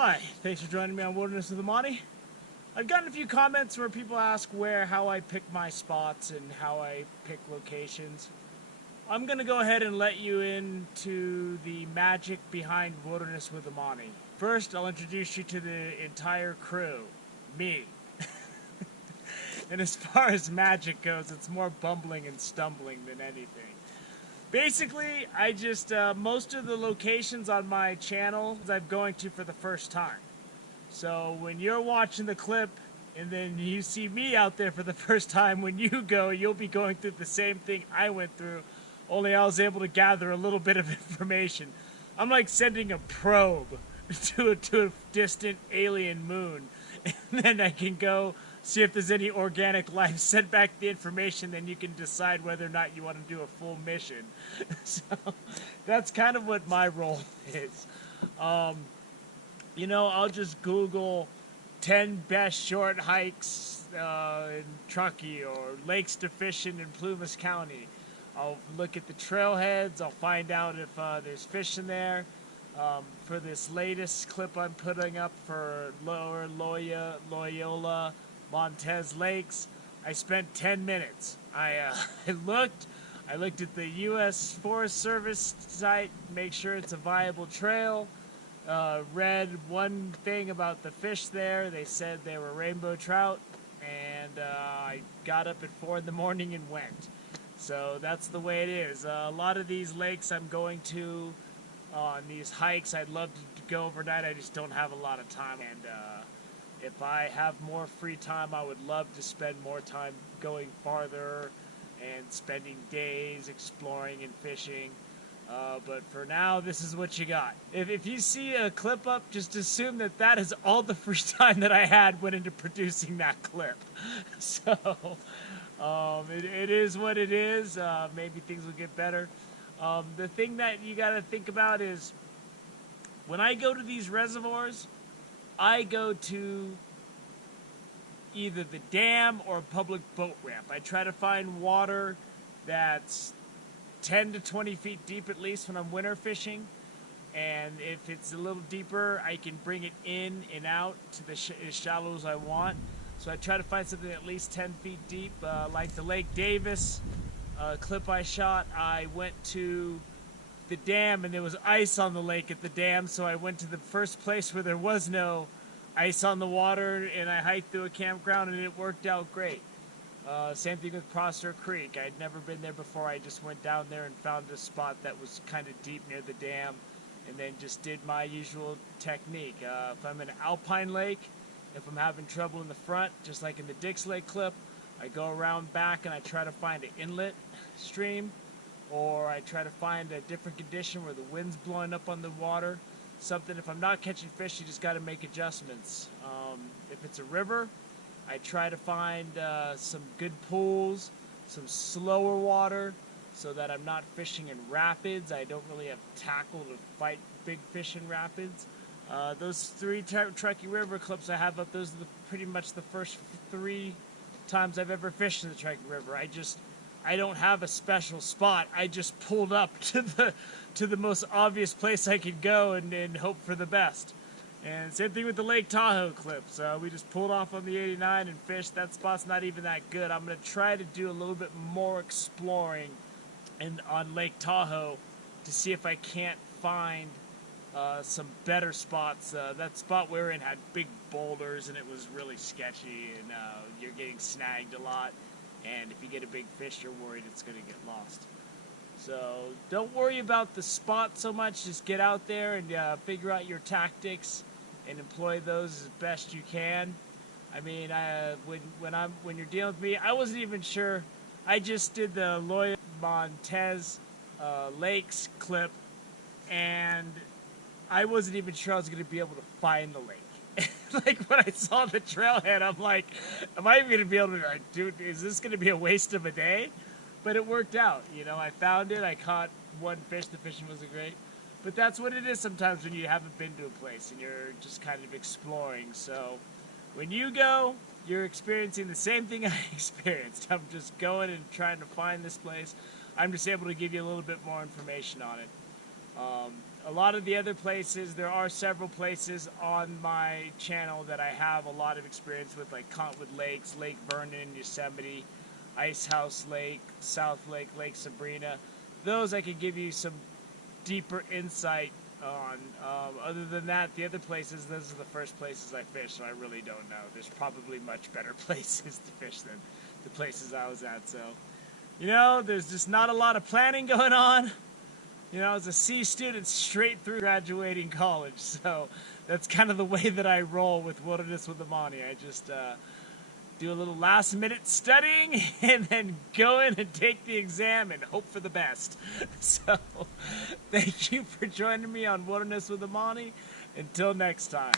Hi, thanks for joining me on Wilderness of the Monty. I've gotten a few comments where people ask how I pick my spots and how I pick locations. I'm gonna go ahead and let you into the magic behind Wilderness with the Monty. First, I'll introduce you to the entire crew. Me. And as far as magic goes, it's more bumbling and stumbling than anything. Basically, I just, most of the locations on my channel I'm going to for the first time. So when you're watching the clip and then you see me out there for the first time, when you go, you'll be going through the same thing I went through, only I was able to gather a little bit of information. I'm like sending a probe to a distant alien moon, and then I can go see if there's any organic life, send back the information, then you can decide whether or not you want to do a full mission. So that's kind of what my role is. I'll just Google 10 best short hikes in Truckee or lakes to fish in Plumas County. I'll look at the trailheads. I'll find out if there's fish in there. For this latest clip I'm putting up for Lower Loyola Montez Lakes, I spent 10 minutes. I looked at the U.S. Forest Service site, make sure it's a viable trail. Read one thing about the fish there. They said they were rainbow trout, and I got up at 4 in the morning and went. So that's the way it is. A lot of these lakes I'm going to on these hikes, I'd love to go overnight. I just don't have a lot of time, and if I have more free time, I would love to spend more time going farther and spending days exploring and fishing. But for now, this is what you got. If you see a clip up, just assume that is all the free time that I had went into producing that clip. So it is what it is. Maybe things will get better. The thing that you got to think about is when I go to these reservoirs, I go to either the dam or a public boat ramp. I try to find water that's 10 to 20 feet deep at least when I'm winter fishing, and if it's a little deeper, I can bring it in and out to as shallow as I want. So I try to find something at least 10 feet deep, like the Lake Davis clip I shot. I went to the dam and there was ice on the lake at the dam, so I went to the first place where there was no ice on the water, and I hiked through a campground, and it worked out great. Same thing with Prosser Creek. I'd never been there before. I just went down there and found a spot that was kind of deep near the dam, and then just did my usual technique. If I'm in an alpine lake, if I'm having trouble in the front, just like in the Dix Lake clip, I go around back and I try to find an inlet stream, or I try to find a different condition where the wind's blowing up on the water. Something, if I'm not catching fish, you just got to make adjustments. If it's a river, I try to find some good pools, some slower water, so that I'm not fishing in rapids. I don't really have tackle to fight big fish in rapids. Those 3 Truckee River clips I have up, those are pretty much the first 3 times I've ever fished in the Truckee River. I don't have a special spot. I just pulled up to the most obvious place I could go and hope for the best. And same thing with the Lake Tahoe clips. We just pulled off on the 89 and fished. That spot's not even that good. I'm going to try to do a little bit more exploring on Lake Tahoe to see if I can't find some better spots. That spot we were in had big boulders, and it was really sketchy, and you're getting snagged a lot. And if you get a big fish, you're worried it's going to get lost. So don't worry about the spot so much. Just get out there and figure out your tactics and employ those as best you can. I mean, when you're dealing with me, I wasn't even sure. I just did the Loyola Montez Lakes clip, and I wasn't even sure I was going to be able to find the lake. Like, when I saw the trailhead, I'm like, am I even going to be able to, dude, is this going to be a waste of a day? But it worked out. I found it. I caught one fish. The fishing wasn't great. But that's what it is sometimes when you haven't been to a place and you're just kind of exploring. So when you go, you're experiencing the same thing I experienced. I'm just going and trying to find this place. I'm just able to give you a little bit more information on it. A lot of the other places, there are several places on my channel that I have a lot of experience with, like Cottonwood Lakes, Lake Vernon, Yosemite, Ice House Lake, South Lake, Lake Sabrina. Those I could give you some deeper insight on. Other than that, the other places, those are the first places I fished, so I really don't know. There's probably much better places to fish than the places I was at. So, there's just not a lot of planning going on. As a C student straight through graduating college, so that's kind of the way that I roll with Wilderness with Amani. I just do a little last-minute studying and then go in and take the exam and hope for the best. So, thank you for joining me on Wilderness with Amani. Until next time.